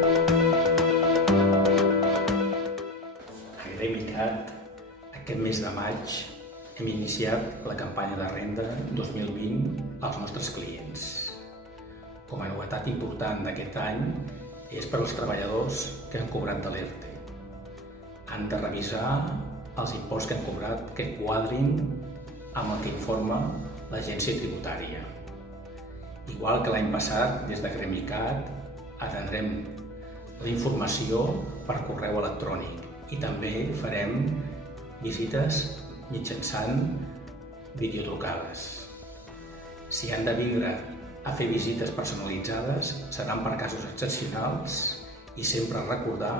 A Gremicat, aquest mes de maig, hem iniciat la campanya de renda 2020 als nostres clients. Com a novetat important d'aquest any és per als treballadors que han cobrat de l'ERTE. Han de revisar els imports que han cobrat que quadrin amb el que informa l'agència tributària. Igual que l'any passat, des de Gremicat atendrem la informació per correu electrònic i també farem visites mitjançant videotrucades. Si han de vindre a fer visites personalitzades, seran per casos excepcionals i sempre recordar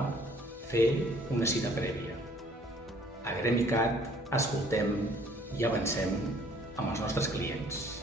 fer una cita prèvia. A Gremicat escoltem i avancem amb els nostres clients.